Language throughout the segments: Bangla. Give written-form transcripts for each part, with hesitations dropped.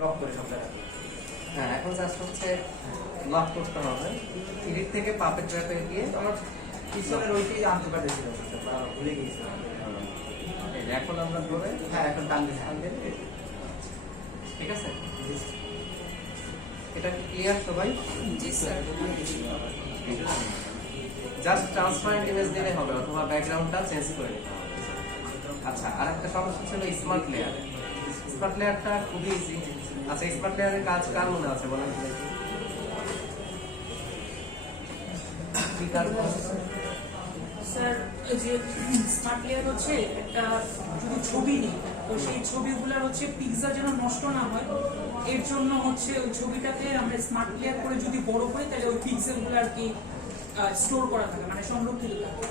লক করে সব জায়গা। হ্যাঁ, এখন জাস্ট হচ্ছে লক করতে হবে। এডিট থেকে পাপেট ট্র্যাপে গিয়ে আমার পিছনের ওইটাই আনতে পারতেছিল, ভুলে গিয়েছিলাম। এই যে এখন আমরা ধরে হ্যাঁ, এখন টান দিচ্ছি। টান দিয়ে দিই। ঠিক আছে, এটা কি ক্লিয়ার সবাই? জি স্যার। জাস্ট ট্রান্সপারেন্ট ইমেজ দিলে হবে অথবা ব্যাকগ্রাউন্ডটা চেঞ্জ করে নিতে হবে। আচ্ছা, আরেকটা সমস্যা ছিল স্মার্ট লেয়ার। স্মার্ট লেয়ারটা খুবই ইজি। আচ্ছা, স্মার্ট লেয়ারের কাজ কার মনে আছে বলেন তো দেখি? কি কাজ আছে? স্যার এই যে স্মার্ট লেয়ার হচ্ছে একটা যদি ছবি নেই তো সেই ছবিগুলোর হচ্ছে পিক্সেল যেন নষ্ট না হয়, এর জন্য হচ্ছে ওই ছবিটাকে আমরা স্মার্ট লেয়ার করে যদি বড় করি তাহলে ওই পিক্সেলগুলো আর কি স্টোর করা থাকে, মানে সংরক্ষিত থাকে।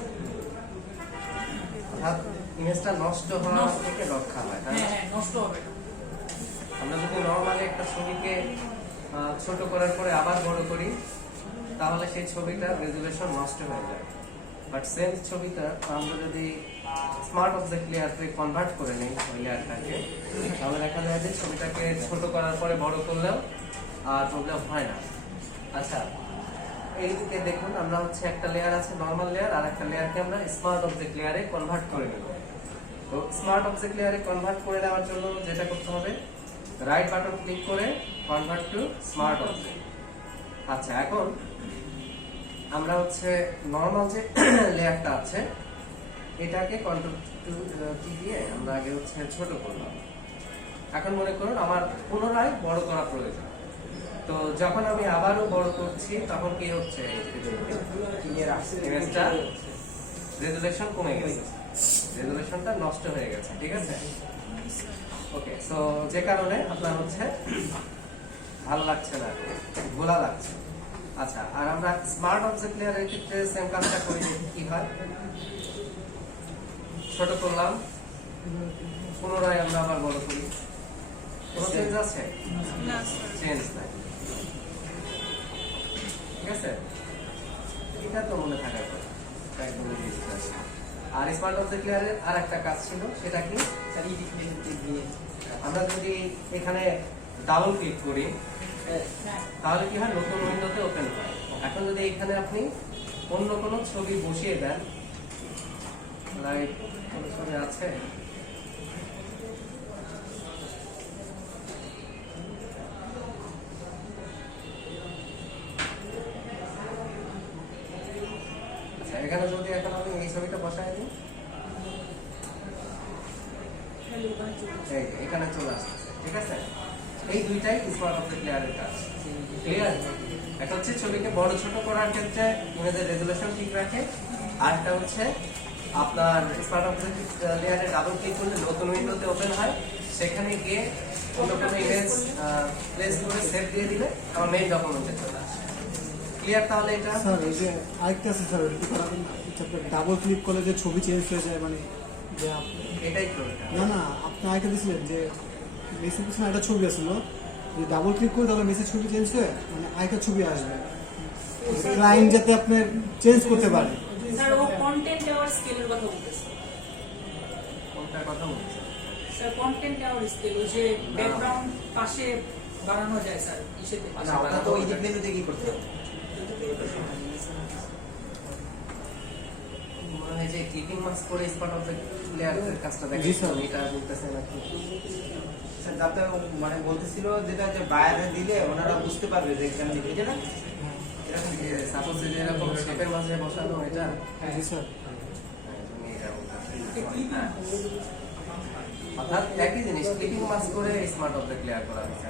অর্থাৎ ইমেজটা নষ্ট হওয়া থেকে রক্ষা হয়, তাই না? হ্যাঁ হ্যাঁ, নষ্ট হবে না। আমরা যদি নর্মালি একটা ছবিকে ছোট করার পরে আবার বড় করি তাহলে সেই ছবিটার রেজুলেশন নষ্ট হয়ে যায়। বাট সেম ছবিটা আমরা যদি স্মার্ট অবজেক্ট লেয়ারে কনভার্ট করে নিই ওই লেয়ারটাকে, তাহলে দেখা যায় যে ছবিটাকে ছোট করার পরে বড় করলেও আর প্রবলেম হয় না। আচ্ছা, এইদিকে দেখুন, আমরা হচ্ছে একটা লেয়ার আছে নর্মাল লেয়ার, আর একটা লেয়ারকে আমরা স্মার্ট অবজেক্ট লেয়ারে কনভার্ট করে নেব। তো স্মার্ট অবজেক্ট লেয়ারে কনভার্ট করে দেওয়ার জন্য যেটা করতে হবে, রাইট বাটন ক্লিক করে কনভার্ট টু স্মার্ট অবজেক্ট। আচ্ছা, এখন আমরা হচ্ছে নর্মাল যে লেয়ারটা আছে এটাকে কন্ট্রোল টি দিয়ে আমরা আগে হচ্ছে ছোট করলাম। এখন মনে করুন আমার পুনরায় বড় করা প্রয়োজন। তো যখন আমি আবারও বড় করছি তখন কি হচ্ছে, ইমেজটা রেজুলেশন কমে গেছে, রেজুলেশনটা নষ্ট হয়ে গেছে। ঠিক আছে, ওকে। সো যে কারণে আপনার হচ্ছে ভালো লাগছে না, গোলা লাগছে। আচ্ছা, আর আমরা স্মার্ট অবজেক্ট লেয়ারের ক্ষেত্রে সেম কাজটা করি, কি হয়, ছোট করলাম, পুনরায় আমরা আবার বড় করি, কোনো চেঞ্জ আছে? না স্যার। চেঞ্জ নাই। ঠিক আছে, এটা তো মনে থাকার কথা, এটা একদমই ঠিক আছে। আর স্মার্ট অবজেক্ট লেয়ারের আর একটা কাজ ছিল, সেটা কি, আমরা যদি এখানে ডাবল ক্লিক করি তাহলে কি হয়, নতুন উইন্ডোতে ওপেন হয়। এখন যদি এখানে আপনি অন্য কোনো ছবি বসিয়ে দেন, লাইক কোনো ছবি আছে, আচ্ছা এখানে যদি এখন আমি এই ছবিটা বসাই দিই, এই এখানে চলে আসছে। ঠিক আছে, এই দুইটাই স্মার্ট অবজেক্ট লেয়ারের কাজ। ক্লিয়ার? একটা হচ্ছে ছবিকে বড় ছোট করার ক্ষেত্রে ইমেজের রেজুলেশন ঠিক রাখে, আর একটা হচ্ছে আপনার স্মার্ট অবজেক্ট লেয়ারে ডাবল ক্লিক করলে নতুন উইন্ডোতে ওপেন হয়, সেখানে গিয়ে অন্য কোনো ইমেজ প্লেস করে সেভ দিয়ে দিলে আমার মেইন ডকুমেন্টে চলে আসে। ক্লিয়ার? তাহলে এটা স্যার এই যে আরেকটা আছে স্যার, কি করাবেন, ডাবল ক্লিক করলে যে ছবি চেঞ্জ হয়ে যায়, মানে যে এটাই তো এটা। না না আপনি আরেকটা দিয়েছিলেন যে মেসেজ পিছনে একটা ছবি আসলো, যদি ডাবল ক্লিক করে তাহলে মেসেজ ছবি চেঞ্জ হয়ে মানে আরেকটা ছবি আসবে, ক্লায়েন্ট যাতে আপনার চেঞ্জ করতে পারে। স্যার ও কন্টেন্ট দেওয়ার স্কেলের কথা বলতেছে। কোনটার কথা বলছেন? স্যার কন্টেন্ট দেওয়ার স্কেল, ওই যে ব্যাকগ্রাউন্ড পাশে বানানো যায় স্যার, ইসেতে। না, ওটা তো এডিট মেনুতে কি করতে হবে? মনে হয় যে ক্লিপিং মাস্ক করে স্মার্ট অবজেক্ট লেয়ারের কাজটা জি দেখেন, স্যার। এটা বলতেছেন নাকি? স্যার ডাক্তার মানে বলতেছিল যেটা যে বাইরে দিলে ওনারা বুঝতে পারবে যে এখানে এটা না, এরকম সাপোজ যে এরকম শেপের মাঝে বসানো এটা, জি স্যার। তুমি এটা বলতেছেন। অর্থাৎ একই জিনিস, ক্লিপিং মাস্ক করে স্মার্ট অবজেক্ট লেয়ার করা হয়েছে।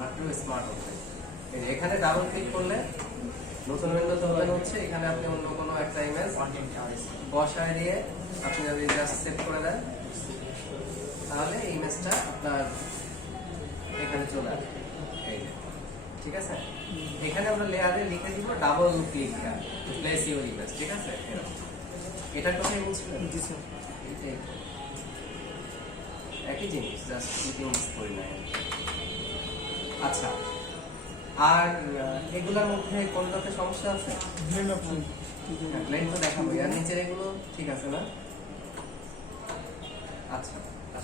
মাত্র স্মার্ট অবজেক্ট, এখানে ডাবল ক্লিক করলে নতুন উইন্ডোতে ওপেন হচ্ছে, এখানে আপনি অন্য কোনো একটা ইমেজ বসায় দিয়ে আপনি যদি জাস্ট সেভ করে দেন তাহলে এই ইমেজটা আপনার এখানে চলে আসবে। এই যে, ঠিক আছে, এখানে আমরা লেয়ারে লিখে দিব double click here to place your image. ঠিক আছে, এরকম। এটার কথাই বলছিলেন? জি স্যার। এটাই একই জিনিস, জাস্ট ক্লিপিং করি না। আচ্ছা, আর এগুলোর মধ্যে কোনটাতে সমস্যা আছে? প্লেন তো দেখাবো, আর নিচের এগুলো ঠিক আছে না? আচ্ছা,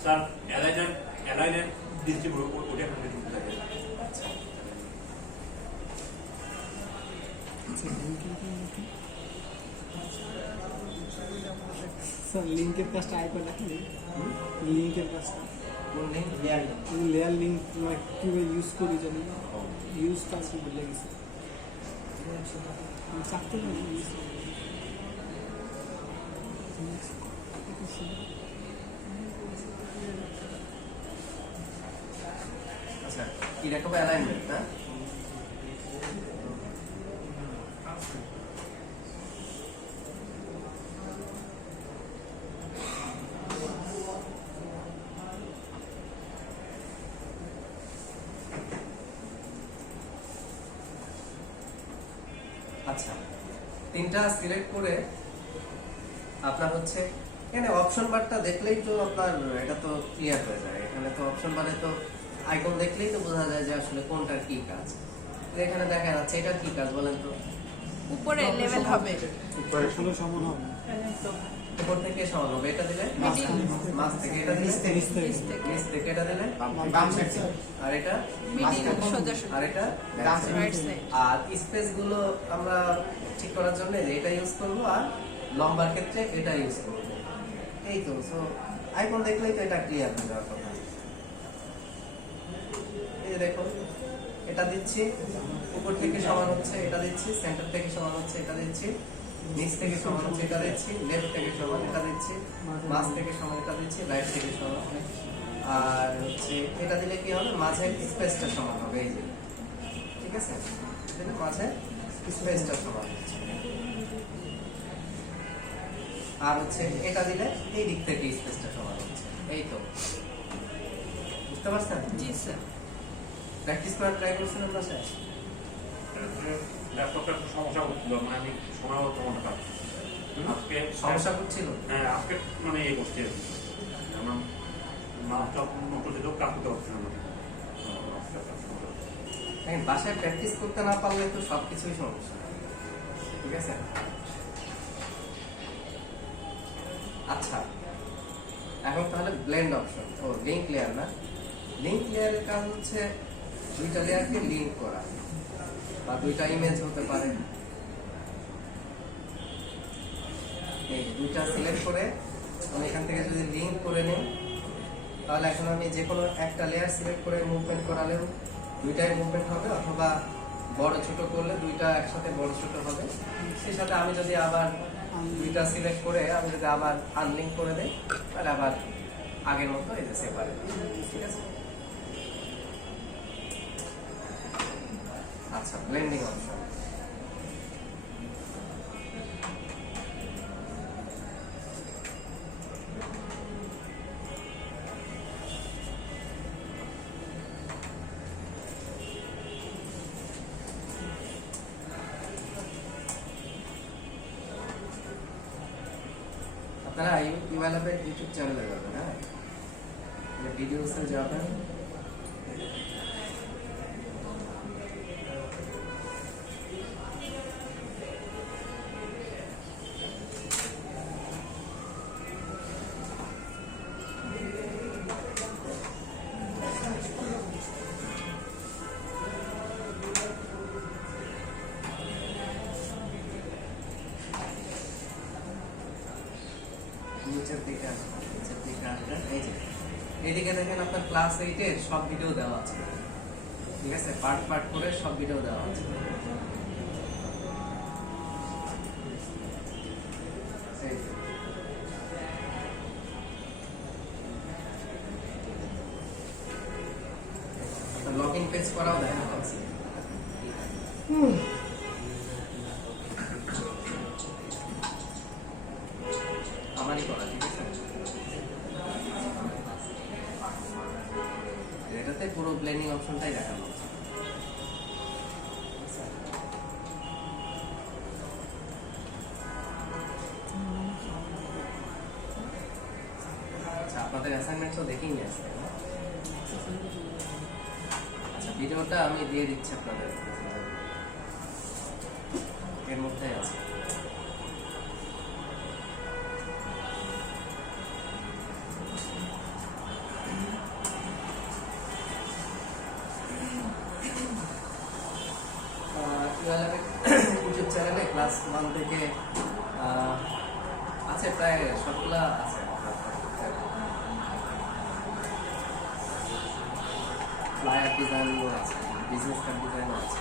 স্যার অ্যালাইনার ডিস্ট্রিবিউট ওটা এখন ঢুকতে থাকে। আচ্ছা স্যার লিঙ্কের কাজটা আইকন রাখেন, লিঙ্কের কাজটা কোন লিঙ্ক? লেয়ার লিঙ্ক কীভাবে ইউজ করি জানি, ইউজ কাজ কি ভুলে গেছি, চাকতে পারি ইউজ। আচ্ছা কি দেখাবো? অ্যালাইনমেন্ট না? আচ্ছা তিনটা সিলেক্ট করে আপনার হচ্ছে এখানে অপশন বারটা দেখলেই তো আপনার এটা তো ক্লিয়ার হয়ে যায়। এখানে তো অপশন বারে তো আইকন দেখলেই তো বোঝা যায় যে আসলে কোনটার কি কাজ। তো এখানে দেখা যাচ্ছে এটার কি কাজ বলেন তো? উপরে লেভেল হবে, আসলে সমান হবে, উপর থেকে সমান হবে। এটা দিলে মাঝ থেকে, এটা দিলে নিচ থেকে। নিচ থেকে, এটা দিলে বাম সাইড থেকে। আর এটা মিডিল সোজা সোজা আর এটা ডান সাইড। Right side. আর স্পেস গুলো আমরা ঠিক করার জন্য যে এটা ইউজ করবো, আর লম্বার ক্ষেত্রে এটা ইউজ করবো। এই তো সো আইকন দেখলেই তো এটা ক্লিয়ার হয়ে যাওয়ার কথা। এই যে দেখো এটা দিচ্ছি, উপর থেকে সমান হচ্ছে এটা দিচ্ছি, সেন্টার থেকে সমান হচ্ছে এটা দিচ্ছি, নিচ থেকে সমান হচ্ছে এটা দিচ্ছি, লেফট থেকে সমান এটা দিচ্ছি, মাঝ থেকে সমান এটা দিচ্ছি, রাইট থেকে সমান। আর হচ্ছে এটা দিলে কি হবে? মাঝে স্পেসটা সমান হবে। এই যে ঠিক আছে, দিলে মাঝে স্পেসটা সমান হচ্ছে। আর হচ্ছে এটা দিলে এই দিক থেকে স্পেসটা সমান হচ্ছে। এই তো বুঝতে পারছেন? জি স্যার। প্র্যাকটিস করার ট্রাই করছিলেন বাসায়? ল্যাপটপটা একটু সমস্যা করছিল, মানে আমি সময় মতো মনে পাচ্ছি আজকে সমস্যা করছিল? হ্যাঁ আজকে মানে ইয়ে করছি আর কি। আমার মাছটা মতো দিলেও কাজ করতে পারছি না। দেখেন বাসায় প্র্যাকটিস করতে না পারলে তো সবকিছুই সমস্যা। ঠিক আছে, আচ্ছা এখন তাহলে ব্লেন্ড অপশন। ও লিঙ্ক লেয়ার না? লিঙ্ক লেয়ারের কাজ হচ্ছে দুইটা লেয়ারকে লিঙ্ক করা, বা দুইটা ইমেজ হতে পারে। এই দুইটা সিলেক্ট করে আমি এখান থেকে যদি লিঙ্ক করে নিই, তাহলে এখন আমি যে কোনো একটা লেয়ার সিলেক্ট করে মুভমেন্ট করালেও দুইটাই মুভমেন্ট হবে, অথবা বড় ছোট করলে দুইটা একসাথে বড় ছোট হবে। সেই সাথে আমি যদি আবার দুইটা সিলেক্ট করে আমি যদি আবার আনলিঙ্ক করে দেই, তাহলে আবার আগের মতো এই যে সেপারেট। ঠিক আছে, আচ্ছা ব্লেন্ডিং অপশন। আপনারা ইউএলএফের ইউটিউব চ্যানেলে যাবেন, হ্যাঁ ভিডিওসে যাবেন, নিচের দিকে আসবেন, নিচের দিকে আসবেন। এই যে এইদিকে দেখেন আপনার ক্লাস 8-এর সব ভিডিও দেওয়া আছে। ঠিক আছে, পার্ট পার্ট করে সব ভিডিও দেওয়া আছে। এই যে। লগ ইন পেজ করাও দেখা আছে। আমারই করা, ঠিক আছে। এটাতে পুরো ব্লেন্ডিং অপশনটাই দেখানো আছে। আচ্ছা আপনাদের অ্যাসাইনমেন্ট তো দেখেই আছে। আচ্ছা ভিডিওটা আমি দিয়ে দিচ্ছি আপনাদের, এর মধ্যে আছে। ক্লাস 1 থেকে আছে প্রায় সবগুলা আছে ফ্লায়ার ডিজাইনও আছে, বিজনেস কার্ড ডিজাইনও আছে।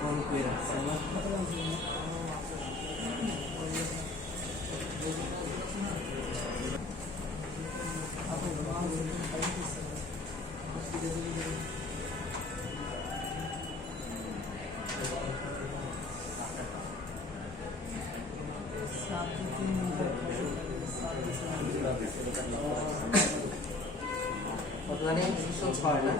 ফোন করে রাখছে। কত জানি 106 না?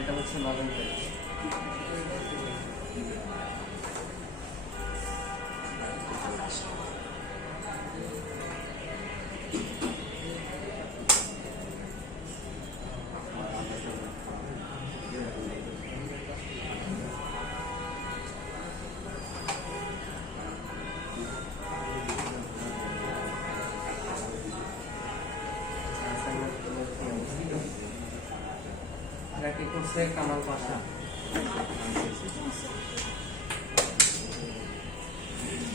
এটা হচ্ছে লগইন পেজ। এটা কি করছে কামাল পাশা?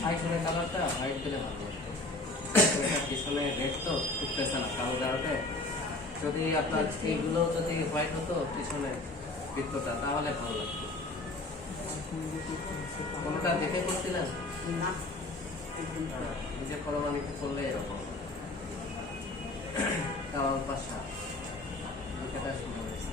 আইফোনের কালারটা হোয়াইট দিলে ভালো লাগতো। এটা পিছনে রেড তো উঠতেছে না কালো কালারটা। যদি আপনার এইগুলো যদি হোয়াইট হতো পিছনে বৃত্তটা তাহলে ভালো লাগতো। কোনটা দেখে করছিলেন? না নিজের পরমাণিকে করলে এরকম কামাল পাশা লেখাটা সুন্দর হয়েছে।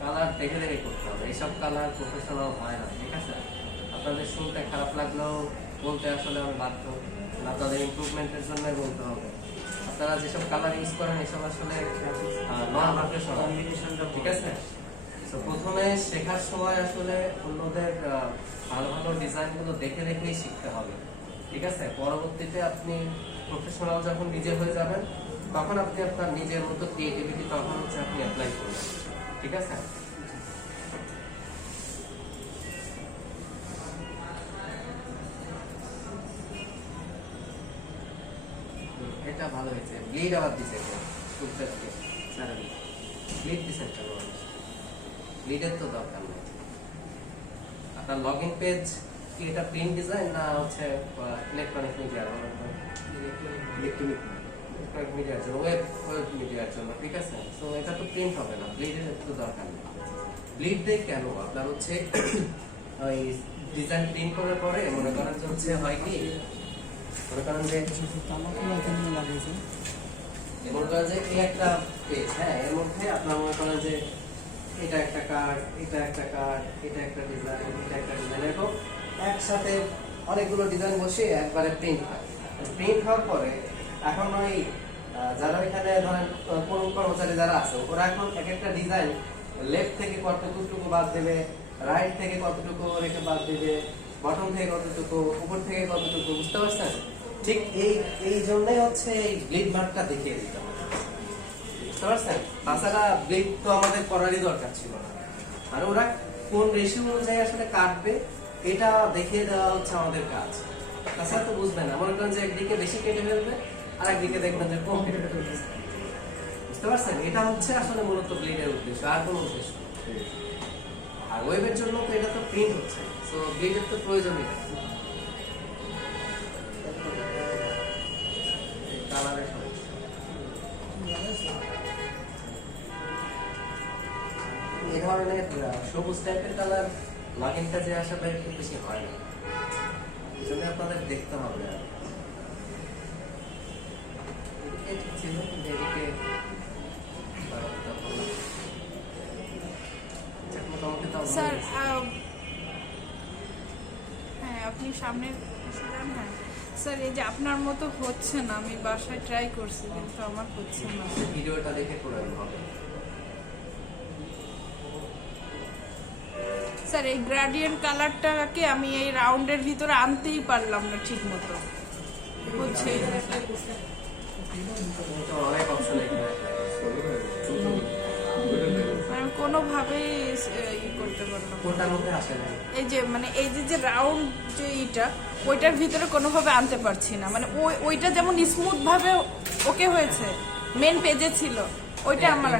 কালার দেখে দেখে করতে হবে, এইসব কালার প্রফেশনাল হয় না, ঠিক আছে? আপনাদের শুনতে খারাপ লাগলেও বলতে আসলে আমি বাধ্য, আপনাদের ইমপ্রুভমেন্টের জন্য বলতে হবে। আপনারা যেসব কালার ইউজ করেন এসব আসলে নন প্রফেশনাল, ঠিক আছে? তো প্রথমে শেখার সময় আসলে অন্যদের ভালো ভালো ডিজাইনগুলো দেখে দেখেই শিখতে হবে, ঠিক আছে? পরবর্তীতে আপনি প্রফেশনাল যখন নিজে হয়ে যাবেন তখন আপনি আপনার নিজের মতো ক্রিয়েটিভিটি তখন হচ্ছে আপনি অ্যাপ্লাই করবেন, ঠিক আছে? এটা ভালো হয়েছে। ব্লিড আবার দিছে ব্লিড দিছে, ব্লিডের তো দরকার নেই। আপনার লগ ইন পেজ কি এটা প্রিন্ট ডিজাইন না হচ্ছে ইলেকট্রনিক মিডিয়া? ইলেকট্রনিক মিডিয়ার জন্য, ওয়েব মিডিয়ার জন্য, ঠিক আছে? তো এটা তো প্রিন্ট হবে না, ব্লিডের তো দরকার নেই। ব্লিড দেয় কেন? আপনার হচ্ছে ওই ডিজাইন প্রিন্ট করার পরে মনে করেন যে হচ্ছে হয় কি, মনে করেন যে লাগিয়েছে মনে করেন যে এই একটা পেজ, হ্যাঁ, এর মধ্যে আপনার মনে করেন যে এটা একটা কার্ড, এটা একটা কার্ড, এটা একটা ডিজাইন, এটা একটা ডিজাইন, এরকম একসাথে অনেকগুলো ডিজাইন বসে একবারে প্রিন্ট হয়। প্রিন্ট হওয়ার পরে এখন ওই যারা এখানে ধরেন কর্মচারী যারা আছে ওরা এখন এক একটা ডিজাইন লেফট থেকে কতটুকু বাদ দেবে, রাইট থেকে কতটুকু রেখে বাদ দেবে, বটম থেকে কতটুকু, উপর থেকে কতটুকু, বুঝতে পারছেন? ঠিক এই জন্যই হচ্ছে এই ব্লিড মার্কটা দেখিয়ে দিতে হবে, বুঝতে পারছেন? তাছাড়া ব্লিড তো আমাদের করারই দরকার ছিল না, আর ওরা কোন রেশিও অনুযায়ী আসলে কাটবে এটা দেখিয়ে দেওয়া হচ্ছে আমাদের কাজ। তাছাড়া তো বুঝবে না, মনে করেন যে একদিকে বেশি কেটে ফেলবে আর একদিকে দেখবেন যে কম কেটে ফেলবে, বুঝতে পারছেন? এটা হচ্ছে আসলে মূলত ব্লিডের উদ্দেশ্য, আর কোনো উদ্দেশ্য না। আর ওয়েবের জন্য তো এটা তো প্রিন্ট হচ্ছে, তো ব্লিডের তো প্রয়োজনই নেই। কালারের সমস্যা, এই ধরনের সবুজ টাইপের কালার লগইন কাজে আসলে খুব বেশি হয় না, এই জন্য আপনাদের দেখতে হবে। এদিকে ঠিক ছিল, কিন্তু এদিকে মোটামুটি তো স্যার হ্যাঁ আপনি সামনে এসে যান। হ্যাঁ স্যার এই যে আপনার মতো হচ্ছে না, আমি বাসায় ট্রাই করছি কিন্তু আমার হচ্ছে না। ভিডিওটা দেখে করে হবে। স্যার এই গ্রেডিয়েন্ট কালারটাকে আমি এই রাউন্ডের ভিতরে আনতেই পারলাম না ঠিক মতো, হচ্ছে তো অনেক অপশন এখানে আমি কোনোভাবেই করতে পারলাম না। কোটার মধ্যে আসে না। এই যে মানে এই যে রাউন্ড যে এইটা, ওইটার ভিতরে কোনোভাবে আনতে পারছি না। মানে ওইটা যেমন স্মুথ ভাবে ওকে হয়েছে, মেন পেজে ছিল, ওইটা আমার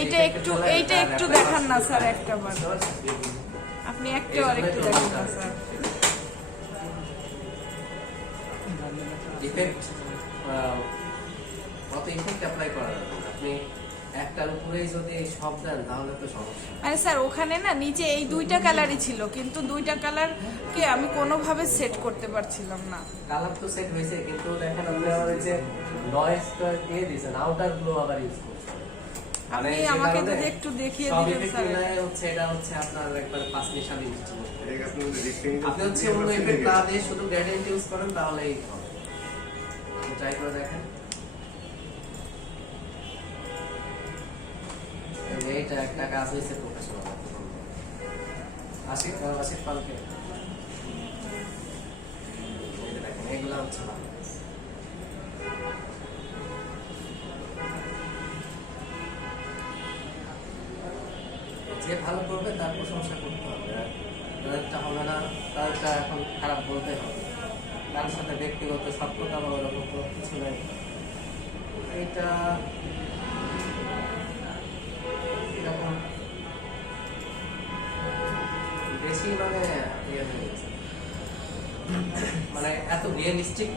এইটা একটু দেখান না স্যার, একটা বার আপনি একটা আর একটু দেখান না স্যার। ইফেক্ট কত ইফেক্ট অ্যাপ্লাই করা যাবে? আপনি একটার উপরেই যদি সব দেন তাহলে তো সমস্যা। মানে স্যার ওখানে না নিচে এই দুইটা কালারই ছিল, কিন্তু দুইটা কালারকে আমি কোনোভাবে সেট করতে পারছিলাম না। কালার তো সেট হয়েছে, কিন্তু দেখেন আপনি আমার ওই যে নয়েজটা দিয়ে দিয়েছেন, আউটার গ্লো আবার ইউজ করছেন। মানে আপনি যে আমাকে কারণে যদি একটু দেখিয়ে সব দিতেন effect স্যার। মিলায়ে হচ্ছে এটা হচ্ছে আপনার একবার 5 মিশাল ইউজ করতে হবে। আপনি rectangle আপনি হচ্ছে অন্য ইফেক্ট না দিয়ে শুধু গ্রেডিয়েন্ট ইউজ করেন তাহলেই হবে। ট্রাই করে দেখেন। এই যে এইটা একটা কাজ হয়েছে প্রফেশনাল। আশিক পালকে এই যে দেখেন এগুলা হচ্ছে ভালো। যে ভালো করবে তার প্রশংসা করতে হবে, আর যাদেরটা হবে না তাদেরটা এখন খারাপ বলতে হবে। তার সাথে ব্যক্তিগত শত্রুতা বা ওরকম কোনো কিছু নেই। এটা এরকম বেশি মানে ইয়ে হয়ে গেছে, মানে এত রিয়েলিস্টিক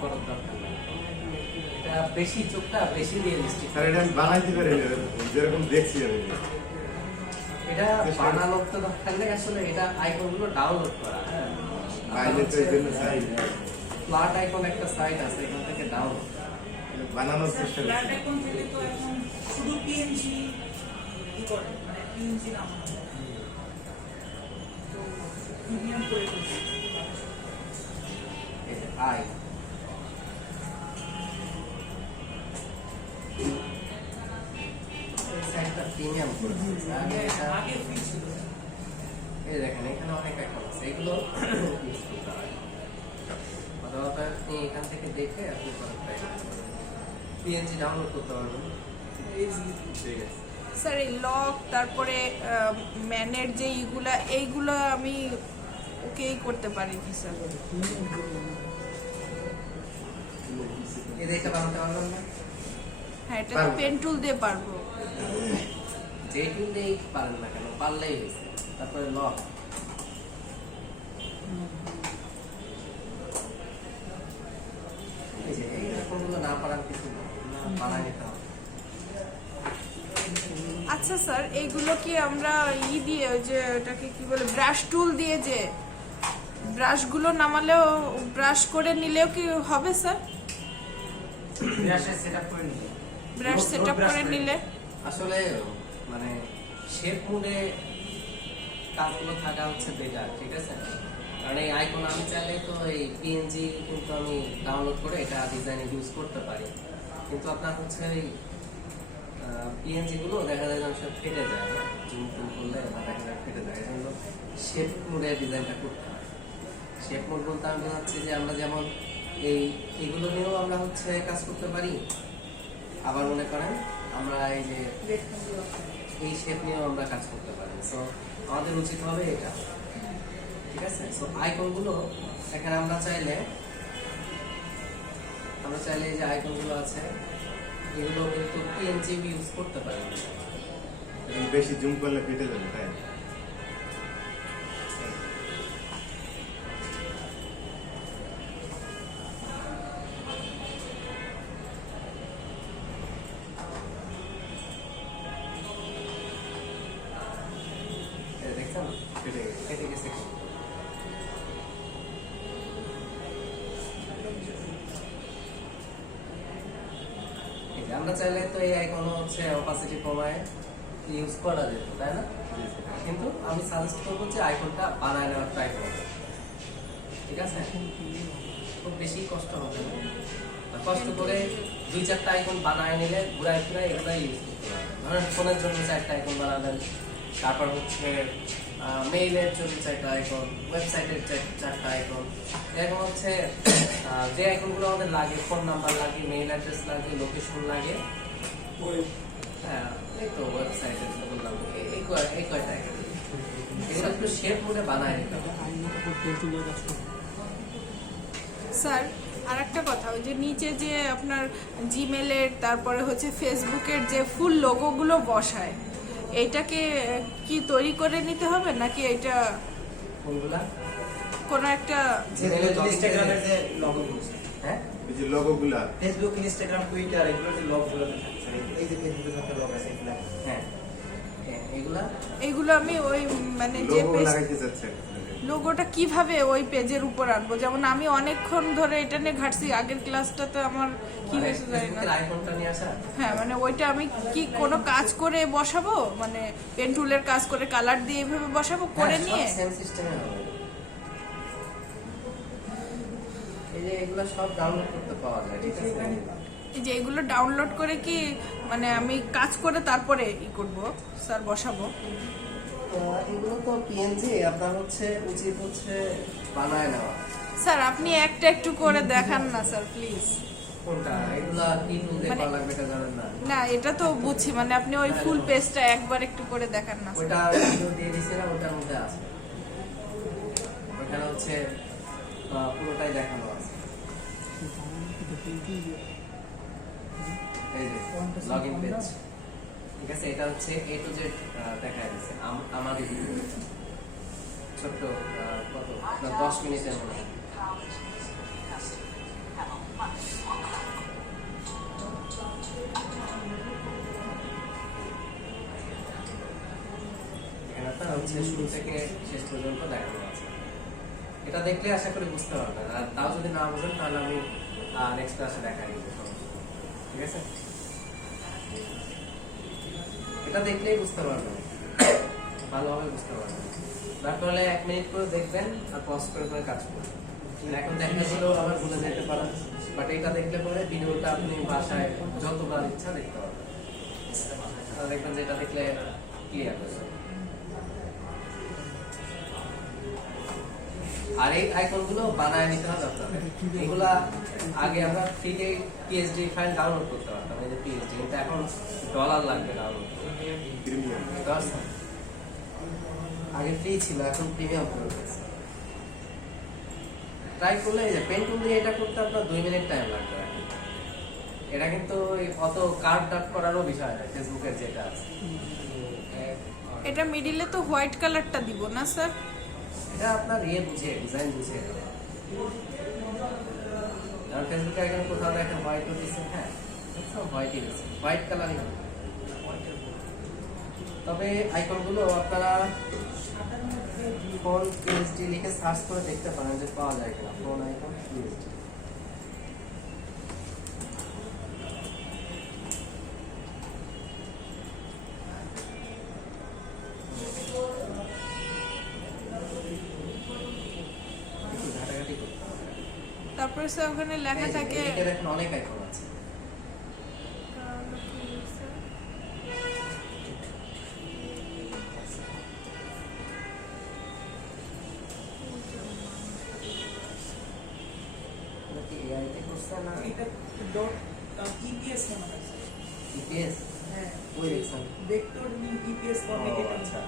করার দরকার নেই। এটা বেশি চোখটা বেশি রিয়েলিস্টিক। স্যার এটা আমি বানাইতে পারি না, যেরকম দেখছি আমি। এটা বানানোর তো দরকার নেই, আসলে এটা আইকনগুলো ডাউনলোড করা। হ্যাঁ, বাইরে তো এই জন্য চাই ফ্ল্যাট আইকন একটা সাইট আছে, এখান থেকে ডাউনলোড বানানোর চেষ্টা করছি। ফ্ল্যাট আইকন থেকে তো এখন শুধু পিএনজি ই করে, মানে পিএনজি নাম তো প্রিমিয়াম করে দিয়েছে। আই সাইটটা প্রিমিয়াম করে দিয়েছে। আগে এটা আগে ফ্রি ছিল। এই দেখেন এখানে অনেক আইকন আছে, এগুলো ইউজ করতে হয়। অথবা আপনি এখান থেকে দেখে আপনি পিএনজি ডাউনলোড করতে পারবেন। ঠিক আছে। স্যার এই লক তারপরে ম্যানের যে এইগুলা আমি ওকেই করতে পারিনি স্যার। এই দেখতে বানাতে পারবেন না? হ্যাঁ এটা তো পেন টুল দিয়ে পারবো। যে টুল দিয়েই পারেন না কেন, পারলেই হয়েছে। তারপরে লক, এই যে এই রকমগুলো না পারার কিছু না, বানায় নিতে হবে। আচ্ছা স্যার এইগুলো কি আমরা দিয়ে ওই যে ওটাকে কি বলে ব্রাশ টুল দিয়ে যে ব্রাশগুলো নামালেও ব্রাশ করে নিলেও কি হবে স্যার? ব্রাশে সেটআপ করে নিলে ব্রাশ সেটআপ করে নিলে আসলে মানে শেপ মোডে কাজগুলো থাকা হচ্ছে বেটার, ঠিক আছে? কারণ এই আইকন আমি চাইলে তো এই পিএনজি কিন্তু আমি ডাউনলোড করে এটা ডিজাইনে ইউজ করতে পারি, কিন্তু আপনার হচ্ছে ওই পিএনজি গুলো দেখা যায় যে সব ফেটে যায়, জুম টুম করলে দেখা যায় ফেটে যায়। এই জন্য শেপ মোডে ডিজাইনটা করতে হয়। শেপ মোড বলতে আমি বোঝাচ্ছি যে আমরা যেমন এইগুলো নিয়েও আমরা হচ্ছে কাজ করতে পারি, আবার মনে করেন আমরা এই যে এই শেপ নিয়েও আমরা কাজ করতে পারি। সো আমাদের উচিত হবে এটা, ঠিক আছে? সো আইকনগুলো এখানে আমরা চাইলে এই যে আইকনগুলো আছে এগুলো কিন্তু পিএনজি ইউজ করতে পারি। বেশি জুম করলে ফেটে যাবে, তাই দেখছেন ফেটে গেছে। আমরা চাইলে তো এই আইকন হচ্ছে অপাসিটি কমায় ইউজ করা যেত, তাই না? কিন্তু আমি সাজেস্ট করবো যে আইকনটা বানায় নেওয়ার ট্রাই করবো, ঠিক আছে? খুব বেশি কষ্ট হবে না। আর কষ্ট করে 2-4টা আইকন বানায় নিলে ঘুরায় ফিরায় এগুলাই ইউজ করতে পারবেন। ধরেন ফোনের জন্য 4টা আইকন বানাবেন, তারপর হচ্ছে মেইলের জন্য 4টা আইকন, ওয়েবসাইটের 4টা আইকন, এরকম হচ্ছে যে আইকনগুলো আমাদের লাগে, ফোন নাম্বার লাগে, মেইল অ্যাড্রেস লাগে, লোকেশন লাগে, হ্যাঁ এই তো ওয়েবসাইটের বললাম, এই কয়টা আইকন এগুলো একটু শেপ করে বানায় নিতে হবে। স্যার আর একটা কথা, ওই যে নিচে যে আপনার জিমেলের তারপরে হচ্ছে ফেসবুকের যে ফুল লোগোগুলো বসায়, এইটাকে কি তৈরি করে নিতে হবে নাকি এটা কোনগুলা? কোনো একটা ইনস্টাগ্রামের যে লগোগুলো, হ্যাঁ এই যে লোগোগুলা ফেসবুক, ইনস্টাগ্রাম, টুইটার, এগুলোর যে লগগুলো এই যে ফেসবুকের একটা লগ আছে এগুলা হ্যাঁ এগুলা এইগুলো আমি ওই মানে যে লোগো পেজ লাগাইতে চাচ্ছেন লোগোটা কিভাবে ওই পেজের উপর আনবো? যেমন আমি অনেকক্ষণ ধরে এটা নিয়ে ঘাটছি, আগের ক্লাসটাতে আমার কি হয়েছে জানি না। ফেসবুকের আইকনটা নিয়ে আসা। হ্যাঁ মানে ওইটা আমি কি কোনো কাজ করে বসাবো, মানে পেন টুলের কাজ করে কালার দিয়ে এইভাবে বসাবো করে নিয়ে? সেম সিস্টেমে হবে। এই যে এগুলা সব ডাউনলোড করতে পাওয়া যায়, ঠিক আছে? এই যে এগুলো ডাউনলোড করে কি মানে আমি কাজ করে তারপরে ই করবো স্যার, বসাবো? এগুলো তো পিএনজি, আপনার হচ্ছে উচিত হচ্ছে বানায় নেওয়া। স্যার আপনি একটা একটু করে দেখান না স্যার প্লিজ। কোনটা? এগুলা কি টুল দিয়ে মানে- করা লাগবে এটা জানেন না? না এটা তো বুঝছি, মানে আপনি ওই ফুল পেজটা একবার একটু করে দেখান না। ওইটা ভিডিও দিয়ে দিছিলাম, ওটার মধ্যে আছে। ওখানে হচ্ছে পুরোটাই দেখানো আছে। এই যে লগইন পেজ, ঠিক আছে? এটা হচ্ছে A to Z দেখায় দিচ্ছে আমাদের ছোট্ট কত 10 মিনিটের মধ্যে। এখানে আপনার হচ্ছে শুরু থেকে শেষ পর্যন্ত দেখানো আছে। এটা দেখলে আশা করি বুঝতে পারবেন, আর তাও যদি না বুঝেন তাহলে আমি নেক্সট ক্লাসে দেখাই দিব, ঠিক আছে? এটা দেখলেই বুঝতে পারবেন, ভালোভাবে বুঝতে পারবেন। দরকার হলে 1 মিনিট করে দেখবেন আর পজ করে করে কাজ করবেন। এখন দেখা দিলেও আবার ভুলে যেতে পারেন, বাট এটা দেখলে পরে ভিডিওটা আপনি বাসায় যতবার ইচ্ছা দেখতে পারবেন। দেখবেন যে এটা দেখলে ক্লিয়ার হয়ে যাবে। আর এই আইকনগুলো বানায় নিতে হবে আপনাদের। এগুলা আগে আমরা ফ্রিতে পিএসডি ফাইল ডাউনলোড করতে পারতাম, এই যে পিএসডি, কিন্তু এখন ডলার লাগবে ডাউনলোড করতে। প্রিমিয়াম আগে ফ্রি ছিল, এখন প্রিমিয়াম করে দিয়েছে। ট্রাই করলে এই যে পেন টুল দিয়ে এটা করতে আপনার 2 মিনিট টাইম লাগবে। এটা কিন্তু অত কার্ড ডাট করারও বিষয় না, ফেসবুকের যেটা আছে। এটা মিডিলে তো হোয়াইট কালারটা দিব না স্যার? এটা আপনার বুঝে, ডিজাইন বুঝে। আর ফেসবুকে এখন কোথাও দেখেন হোয়াইট দিচ্ছে, হ্যাঁ হোয়াইটই দিচ্ছে, হোয়াইট কালারই হবে। তবে আইকনগুলো আপনারা ফোন পিএসডি লিখে সার্চ করে দেখতে পারেন যে পাওয়া যায় কিনা, ফোন আইকন পিএসডি। একটু ঘাটাঘাটি করতে হবে। তারপরে স্যার ওখানে লেখা এই যে, থাকে এদিকে দেখেন অনেক আইকন আছে। এটা কি AI তে করছে না এটা ডট ইপিএস মনে হয় স্যার। GPS? হ্যাঁ ওই দেখছেন। ভেক্টর ইপিএস ও, ফরম্যাটে আচ্ছা।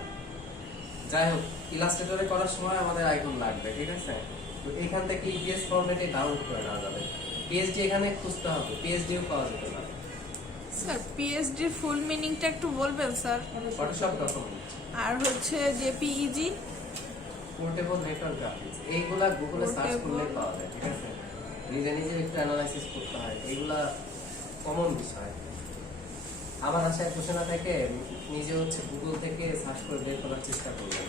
যাই হোক, ইলাস্ট্রেটরে করার সময় আমাদের আইকন লাগবে, ঠিক আছে? তো এখান থেকে ইপিএস ফরম্যাটে ডাউনলোড করে নেওয়া যাবে। পিএসডি এখানে খুঁজতে হবে, পিএসডিও পাওয়া যেতে পারে। স্যার পিএইচডি ফুল মিনিংটা একটু বলবেন স্যার? ফটোশপ ডকুমেন্ট, আর হচ্ছে জেপিইজি, পোর্টেবল নেটওয়ার্ক গ্রাফিক্স, এইগুলা গুগলে সার্চ করলে পাওয়া যায়, ঠিক আছে? নিজে নিজে একটু অ্যানালাইসিস করতে হয়, এইগুলা কমন বিষয়। আমার আশায় বসে না থেকে নিজে হচ্ছে গুগল থেকে সার্চ করে বের করার চেষ্টা করবেন।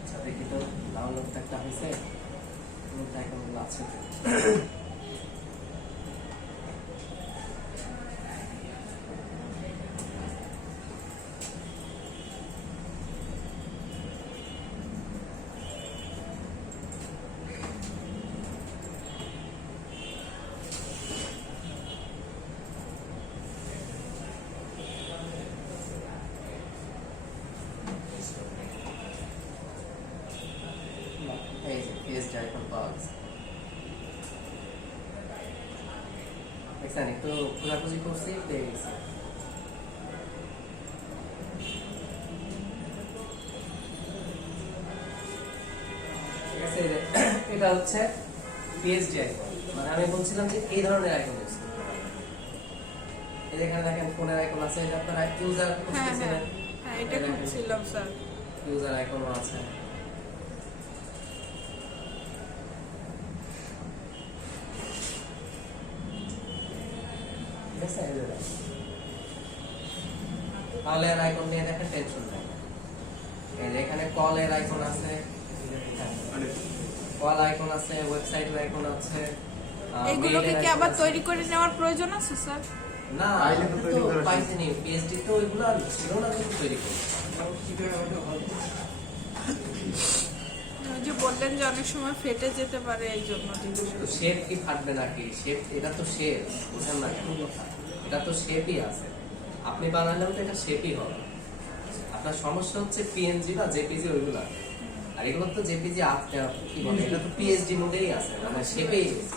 আচ্ছা দেখি তো ডাউনলোড একটা হয়েছে, কোনটা এখন আছে। PSG আইকন পাওয়া গেছে। দেখছেন একটু খোঁজাখুঁজি করছি, পেয়ে গেছি। ঠিক আছে, এটা হচ্ছে PSG আইকন। মানে আমি বলছিলাম যে এই ধরনের আইকন আছে। এই যে এখানে দেখেন ফোনের আইকন আছে, এটা আপনারা ইউজার হ্যাঁ খুঁজতেছিলেন, হ্যাঁ এটা খুঁজছিলাম স্যার। ইউজার আইকনও আছে। ঠিক আছে, এই যে দেখেন। কলের আইকন নিয়ে দেখেন, টেনশন নাই। এই যে এখানে কলের আইকন আছে, কল আইকন আছে, ওয়েবসাইটের আইকন আছে। এগুলোকে কি আবার তৈরি করে নেওয়ার প্রয়োজন আছে স্যার? না, পাইলে তো তৈরি করা পাইছেনি। পিএইচডি তো ওইগুলো ছিল না, কিন্তু তৈরি করছে। ওই যে বললেন যে অনেক সময় ফেটে যেতে পারে, এই জন্য। তো শেপ কি ফাটবে নাকি? শেপ, এটা তো শেপ, বুঝেন না কেন? এটা তো শেপই আছে। আপনি বানালেও তো এটা শেপই হবে। আপনার সমস্যা হচ্ছে পিএনজি বা জেপিজি ওইগুলা। আর এগুলো তো জেপিজি কি বলে, এটা তো পিএইচডি মোডেই আছে, মানে শেপেই গেছে।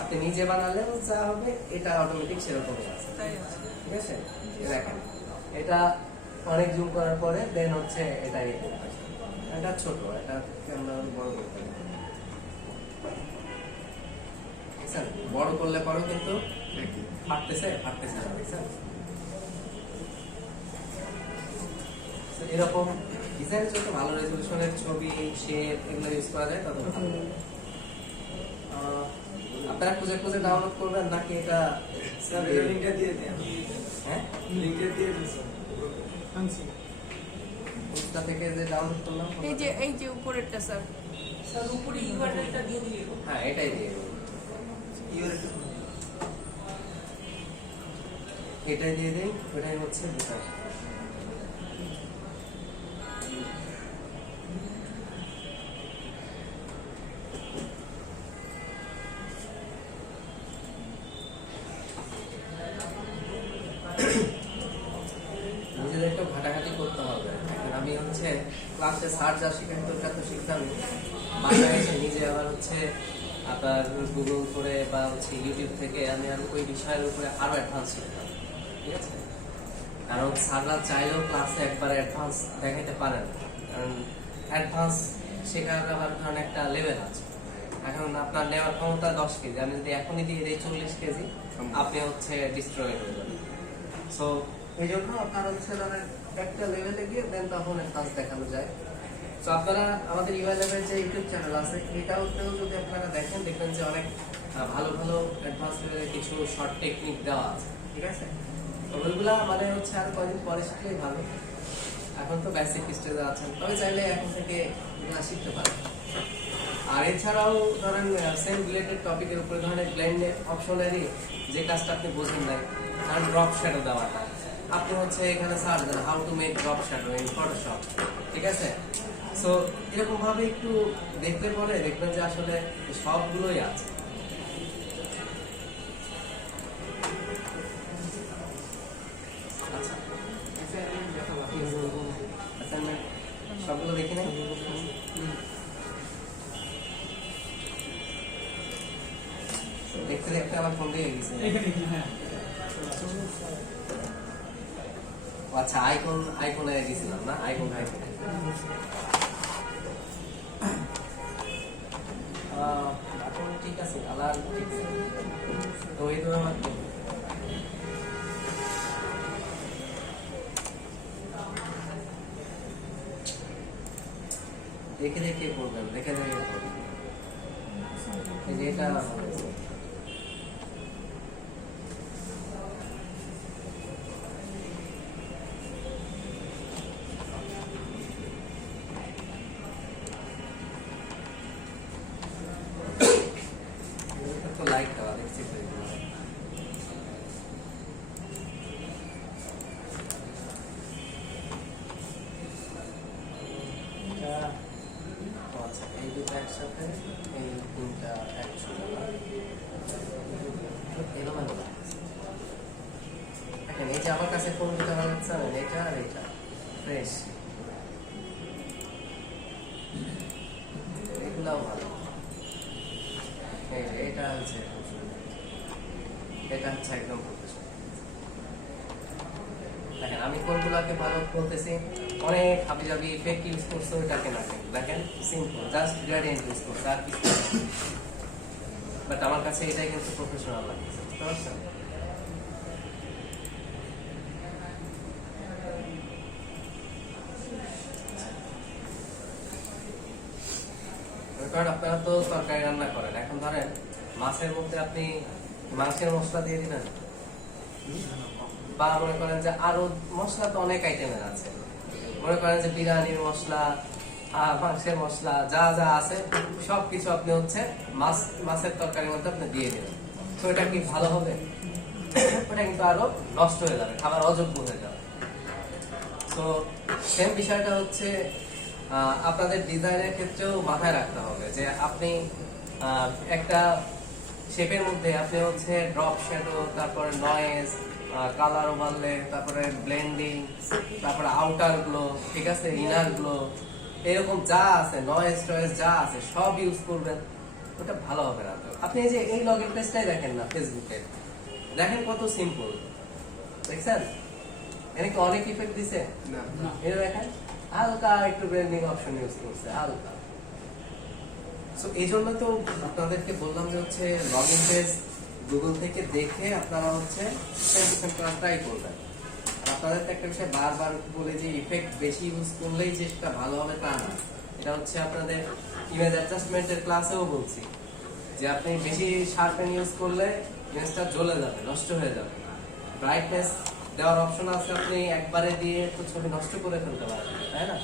আপনি নিজে বানালেও যা হবে, এটা অটোমেটিক সেরকমই আছে। তাই আছে। ঠিক আছে, এই দেখেন এটা অনেক জুম করার পরে দেন হচ্ছে এটা ইয়ে করতে হয়। এটা ছোট, এটা আমরা বড় করতে হবে। দেখছেন, বড় করলে পরেও কিন্তু ফাটতেছে না, দেখছেন? তো এরকম ডিজাইনের যত ভালো রেজলিউশনের ছবি, শেপ এগুলো ইউজ করা যায় তত ভালো। আপনারা খুঁজে খুঁজে ডাউনলোড করবেন নাকি এটা লিংকটা দিয়ে দেন, হ্যাঁ লিংকটা দিয়ে দিন স্যার। কোথা থেকে যে ডাউনলোড করলাম? এই যে উপরেরটা স্যার। স্যার উপরে ইউআরএলটা দিয়ে দিলে হ্যাঁ, এটাই দিয়ে দেবো। এটাই দিয়ে দেই, ওটাই হচ্ছে বেটার। নিজেদের একটু ঘাটাঘাটি করতে হবে। এখন আমি হচ্ছে ক্লাসে স্যার যা শিখেন তো ওটা তো শিখতাম, বাসায় এসে নিজে আবার হচ্ছে আপনার গুগল করে বা হচ্ছে ইউটিউব থেকে আমি ওই বিষয়ের উপরে আরো অ্যাডভান্স শিখতাম। ঠিক আছে, কারণ স্যাররা চাইলেও ক্লাসে একবার অ্যাডভান্স দেখাতে পারেন, কারণ অ্যাডভান্স শেখার আবার ধরেন একটা লেভেল আছে। এখন আপনার নেওয়ার ক্ষমতা 10 কেজি, আমি যদি এখনই দিয়ে দিই 40 কেজি, আপনি হচ্ছে ডিস্ট্রয় হয়ে যাবেন। সো এই জন্য আপনার হচ্ছে ধরেন একটা লেভেলে গিয়ে দেন তখন অ্যাডভান্স দেখানো যায়। তো আপনারা আমাদের ইউএলএফের যে ইউটিউব চ্যানেল আছে, এটাতেও যদি আপনারা দেখেন, দেখবেন যে অনেক ভালো ভালো অ্যাডভান্স লেভেলের কিছু শর্ট টেকনিক দেওয়া আছে। ঠিক আছে, তো ওইগুলা মানে হচ্ছে আর কয়েকদিন পরে শিখলেই ভালো। এখন তো বেসিক স্টেজে আছেন, তবে চাইলে এখন থেকে এগুলা শিখতে পারেন। আর এছাড়াও ধরেন সেম রিলেটেড টপিকের উপরে ধরেন ব্লেন্ড অপশনেরই যে কাজটা আপনি বোঝেন নাই, ধরেন ড্রপ শ্যাডো দেওয়াটা, আপনি হচ্ছে এখানে সার্চ দেন how to make drop shadow in Photoshop. ঠিক আছে, সো এরকম ভাবে একটু দেখতে পরে দেখবেন যে আসলে সবগুলোই আছে। আচ্ছা, অ্যাসাইনমেন্ট সবগুলো দেখি নাই? দেখতে দেখতে আমার ফোন দিয়ে গেছে। আচ্ছা, আইকনে গেছিলাম না, আইকনে এখন ঠিক আছে, কালার ঠিক আছে। তো এই তো আমার দেখে দেখে করবেন, দেখে দেখে করবেন। এই যে এটা লাইক দেওয়া দেখছি তো এগুলো। আচ্ছা, এই দুটো একসাথে, এই তিনটা একসাথে এলোমেলো লাগছে। দেখেন এই যে আমার কাছে কোন দুটো লাগছে, এটা আর এটা ফ্রেশ। এগুলাও ভালো। এই যে এটা হচ্ছে একদম প্রফেশনাল। দেখেন আমি কোনগুলোকে ভালো বলতেছি, অনেক হাবিজাবি ফেক ইউজ করছে ওইটাকে না, দেখেন সিম্পল জাস্ট গ্রেডিয়েন্ট ইউজ করছে আর কিছু, বাট আমার কাছে এটাই কিন্তু প্রফেশনাল লাগছে, বুঝতে পারছেন? কারণ আপনারা তো তরকারি রান্না করেন, এখন ধরেন মাছের মধ্যে আপনি মাংসের মশলা দিয়ে দিবেন, বা মনে করেন যে আরো মশলা তো অনেক আইটেমের আছে, মনে করেন যে বিরিয়ানির মশলা, মাংসের মশলা, যা যা আছে সবকিছু আপনি হচ্ছে মাছের তরকারির মধ্যে আপনি দিয়ে দিবেন, তো এটা কি ভালো হবে? ওটা কিন্তু আরো নষ্ট হয়ে যাবে, খাবার অযোগ্য হয়ে যাবে। তো সেম বিষয়টা হচ্ছে আপনাদের ডিজাইনের ক্ষেত্রেও মাথায় রাখতে হবে যে আপনি একটা শেপের মধ্যে আপনি হচ্ছে ড্রপ শ্যাডো, তারপরে নয়েজ, কালার ওভারলে, তারপরে ব্লেন্ডিং, তারপরে আউটার গুলো, ঠিক আছে, ইনার গুলো, এরকম যা আছে নয়েজ টয়েজ যা আছে সব ইউজ করবেন, ওটা ভালো হবে না। আপনি এই যে এই লগইন পেজটাই দেখেন না ফেসবুকে, দেখেন কত সিম্পল, দেখছেন? এখানে কি অনেক ইফেক্ট দিছে না এটা দেখেন, হালকা একটু ব্লেন্ডিং অপশন ইউজ করছে, হালকা। সো এই জন্য তো আপনাদেরকে বললাম যে হচ্ছে লগইন পেজ গুগল থেকে দেখে আপনারা হচ্ছে ট্রাই করবেন। আর আপনাদেরকে একটা বিষয় বারবার বলে যে ইফেক্ট বেশি ইউজ করলেই যে সেটা ভালো হবে তা না, এটা হচ্ছে আপনাদের ইমেজ অ্যাডজাস্টমেন্টের ক্লাসেও বলছি যে আপনি বেশি শার্পেন ইউজ করলে ইমেজটা জ্বলে যাবে, নষ্ট হয়ে যাবে। ব্রাইটনেস দেওয়ার অপশন আছে, আপনি একবারে দিয়ে তো ছবি নষ্ট করে ফেলতে পারবেন, তাই না?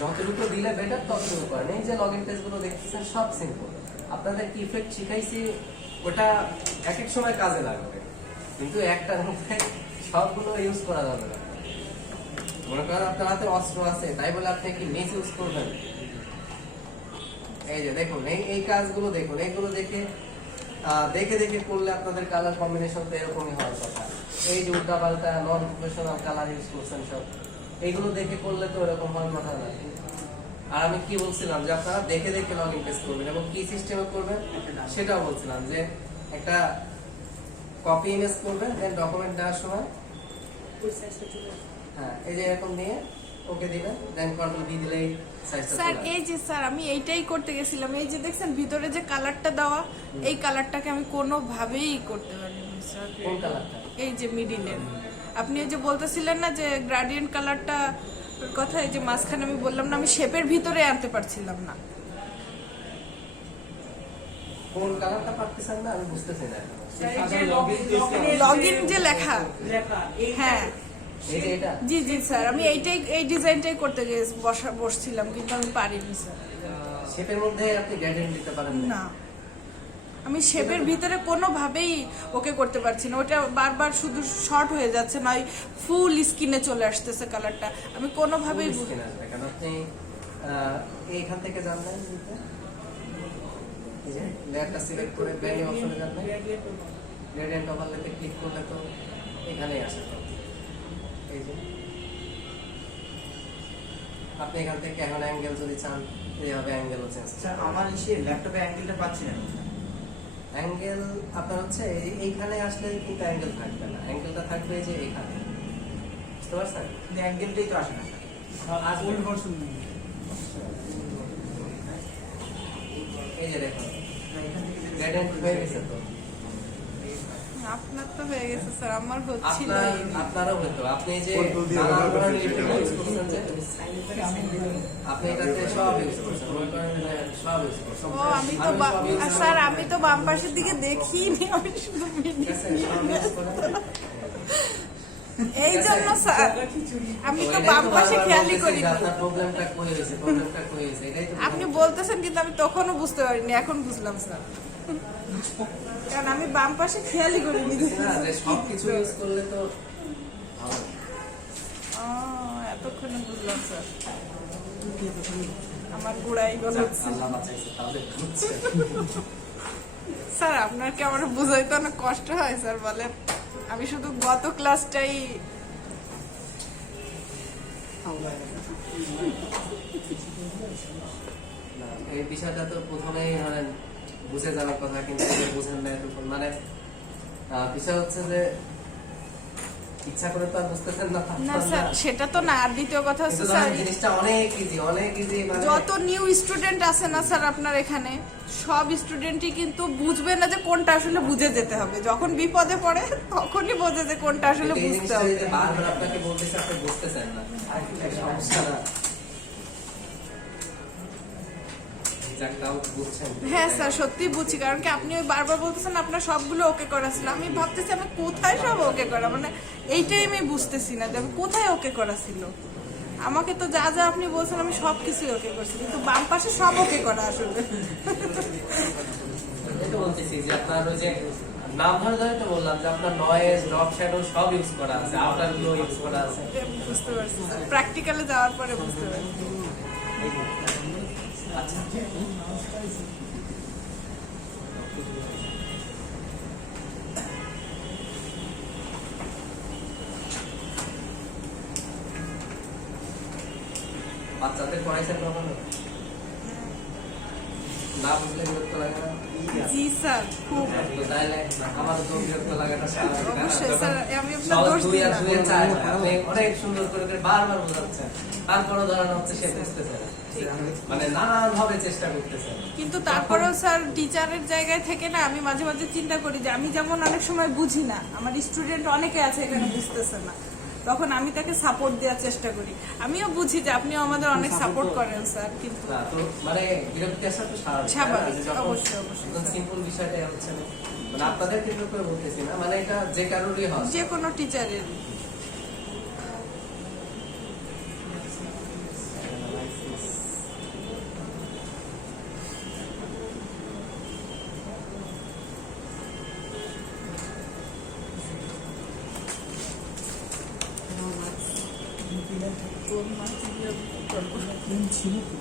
যতটুকু দিলে বেটার ততটুকু করেন। এই যে লগইন পেজ গুলো দেখতেছেন সব সিম্পল, আপনাদের কি ইফেক্ট শিখাইছি ওটা এক এক সময় কাজে লাগবে, কিন্তু একটার মধ্যে সবগুলো ইউজ করা যাবে না। মনে করেন আপনার হাতে অস্ত্র আছে, তাই বলে আপনি কি মিস ইউজ করবেন? এই যে দেখুন এই কাজগুলো দেখুন, এইগুলো দেখে দেখে করলে আপনাদের কালার কম্বিনেশন তো এরকমই হওয়ার কথা। এই যে উল্টা পাল্টা নন প্রফেশনাল কালার ইউজ করছেন সব, এইগুলো দেখে করলে তো এরকম হওয়ার কথা না। আর আমি কি বলছিলাম যে আপনারা দেখে লগইন পেজ করবেন এবং কি সিস্টেমে করবেন সেটাও বলছিলাম, যে একটা কপি ইমেজ করবেন, দেন ডকুমেন্ট দেওয়ার সময় হ্যাঁ এই যে এরকম নিয়ে ওকে দিবেন, দেন কন্ট্রোল ভি দিলেই সাইজটা স্যার চলে এই যে স্যার আমি এইটাই করতে গেছিলাম, এই যে দেখছেন ভিতরে যে কালারটা দেওয়া, এই কালারটাকে আমি কোনোভাবেই করতে পারিনি স্যার। কোন কালারটা? এই যে মিডিলের, আপনি এই যে বলতেছিলেন না যে গ্রেডিয়েন্ট কালারটা কথা, এই যে মাঝখানে আমি বললাম না, আমি শেপের ভিতরে আনতে পারছিলাম না। কোন কালারটা পারতেছেন না আমি বুঝতেছি না। লগইন যে লেখা, হ্যাঁ এই যে এটা জি জি স্যার, আমি এই ডিজাইনটাই করতে বসছিলাম, কিন্তু আমি পারিনি স্যার। শেপের মধ্যে আপনি গ্রেডিয়েন্ট দিতে পারেন না? না, আমি শেপের ভিতরে কোনোভাবেই ওকে করতে পারছি না, ওটা বারবার শুধু শর্ট হয়ে যাচ্ছে, নয় ফুল স্কিনে চলে আসতেছে কালারটা, আমি কোনোভাবেই স্কিন আসবে কারণ আপনি এইখান থেকে জানলেন এই যে লেয়ারটা সিলেক্ট করে ব্লেন্ডিং অপশনে যাবেন, গ্রেডিয়েন্ট ওভারলেতে ক্লিক করলে তো এখানেই আসে। এই যে আপনি এখান থেকে এখন অ্যাঙ্গেল যদি চান এইভাবে অ্যাঙ্গেলও চেঞ্জ স্যার আমার এসে ল্যাপটপে অ্যাঙ্গেলটা পাচ্ছি না। অ্যাঙ্গেল আপনার হচ্ছে এইখানে আসলে কিন্তু অ্যাঙ্গেল থাকবে না, অ্যাঙ্গেলটা থাকবে এই যে এখানে, বুঝতে পারছেন? কিন্তু অ্যাঙ্গেলটাই তো আসে না স্যার। ওল্ড ভার্সন নেই। এই যে দেখুন না, এখান থেকে যদি গ্রেডিয়েন্ট হয়ে গেছে তো। আপনার তো হয়ে গেছে স্যার, আমার হচ্ছিল আপনারও হতো, আপনি যে Control দিয়ে নানা ব্যবহার ধরনের করছেন, লিপস্টিক ইউজ করছেন যে আপনি এটাতে সব ইউজ করছেন, মনে করেন যে সব ইউজ করছেন। ও আমি তো স্যার আমি তো বাম পাশের দিকে দেখিনি, আমি শুধু ঠিক আছে, সব ইউজ করেন। এই জন্য স্যার আমি তো এটাই বাম তো পাশে বারবার খেয়ালই বলতেছি করিনি। যে আপনার প্রবলেমটা কই হয়েছে, এটাই তো আপনি বলতেছেন কিন্তু আমি তখনও বুঝতে পারিনি, এখন বুঝলাম স্যার, কারণ আমি বাম পাশে খেয়ালই করিনি। বলতেছি না যে সবকিছু ইউজ করলে তো ভালো। ও, এতক্ষণে বুঝলাম স্যার, আমার গোড়াই গলাচ্ছে। আল্লাহ বাঁচাইছে তাহলে বুঝছে। স্যার আপনার কি আমার বুঝাইতে অনেক কষ্ট হয় স্যার, বলেন? আমি শুধু গত ক্লাসটাই না, এই বিষয়টা তো প্রথমেই ধরেন বুঝে যাওয়ার কথা, কিন্তু এটা বুঝেন না এতক্ষণ। মানে বিষয় হচ্ছে যে ইচ্ছা করে তো আর বুঝতেছেন না, না স্যার সেটা তো না। আর দ্বিতীয় কথা হচ্ছে কিন্তু স্যার ধরেন জিনিসটা অনেক ইজি, অনেক ইজি। মানে যত নিউ স্টুডেন্ট আছে না স্যার আপনার এখানে, সব স্টুডেন্টই কিন্তু বুঝবে না যে কোনটা আসলে বুঝে যেতে হবে। যখন বিপদে পড়ে তখনই বোঝে যে কোনটা আসলে এই বুঝতে জিনিসটা হবে। যে বারবার আপনাকে বলতেছে, আপনি বুঝতেছেন না, এটা সমস্যা না। যাক, তাও বুঝছেন। হ্যাঁ স্যার সত্যি বুঝছি, কারণ কি আপনি ওই বারবার বলতেছেন আপনার সবগুলো ওকে করা ছিল। আমি ভাবতেছি আমি কোথায় সব ওকে করা, মানে এইটাই আমি বুঝতেছি না যে আমি কোথায় ওকে করা ছিল। আমাকে তো যা যা আপনি বলছেন আমি সব কিছুই ওকে করছি, কিন্তু বাম পাশে সব ওকে করা আসলে। এটা বলতেছি যে আপনার ওই যে নাম ধরে ধরে তো বললাম যে আপনার নয়েজ, ড্রপ শ্যাডো সব ইউজ করা আছে, আউটার গ্লো ইউজ করা আছে। বুঝতে পারছি প্র্যাকটিক্যালে যাওয়ার পরে বুঝতে পারছি। আচ্ছা, বাচ্চাদের পড়াইছেন কখনো? না বুঝলে বিরক্ত লাগে না? জি স্যার খুব। তো তাহলে আমার তো বিরক্ত লাগাটা স্বাভাবিক, না? অবশ্যই যখন স্যার, আমি আপনার সহজ দোষ দুই দিই আর না। দুই এর চার, আপনি অনেক সুন্দর করে করে বারবার বোঝাচ্ছেন, তারপরও ধরানো হচ্ছে সে বুঝতেছে না। মানে নানান ভাবে চেষ্টা করতেছে। কিন্তু তারপরেও স্যার টিচারের জায়গায় থেকে না আমি মাঝে মাঝে চিন্তা করি যে আমি যেমন অনেক সময় বুঝি না, আমার স্টুডেন্ট অনেকে আছে এখানে বুঝতেছে না, তখন আমি তাকে সাপোর্ট দেওয়ার চেষ্টা করি। আমিও বুঝি যে আপনিও আমাদের অনেক সাপোর্ট করেন স্যার, কিন্তু না, তো মানে বিরক্তি আসা তো স্বাভাবিক, স্বাভাবিক, তাই না? যখন অবশ্যই, অবশ্যই, একদম স্যার। সিম্পল বিষয়টা হচ্ছে না, মানে আপনাদের ক্ষেত্রে করে বলতেছি না, মানে এটা যে কারোরই হয়। যে কোনো টিচারের। ছিল তো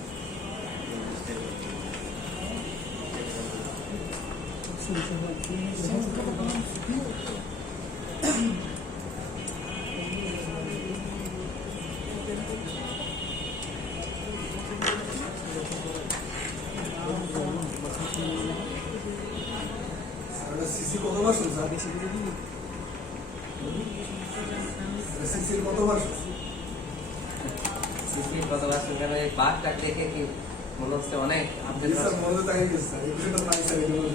সিসি কতবার শুনছে সিসির কতবার শুনছে সিসির কতবার শুনছেন? এই বাঘটা দেখে কি মনে হচ্ছে অনেক আপডেট। স্যার মনে তাই গেছে এই বিষয়টা নাই স্যার এগুলো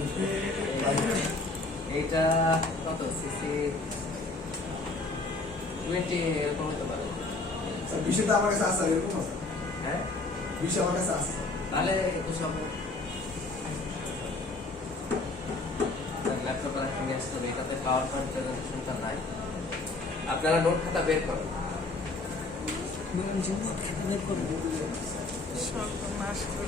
এইটা কত সিসি 20 এরকম হতে পারে। স্যার বিষয়টা আমার কাছে আছে এরকম আছে হ্যাঁ, বিষয় আমার কাছে আছে তাহলে 21 হবে। ল্যাপটপ আর নিয়ে আসতে হবে, এটাতে পাওয়ার পয়েন্ট প্রেজেন্টেশনটা নাই। আপনারা নোট খাতা বের করেন। সর্বনাশ করছে।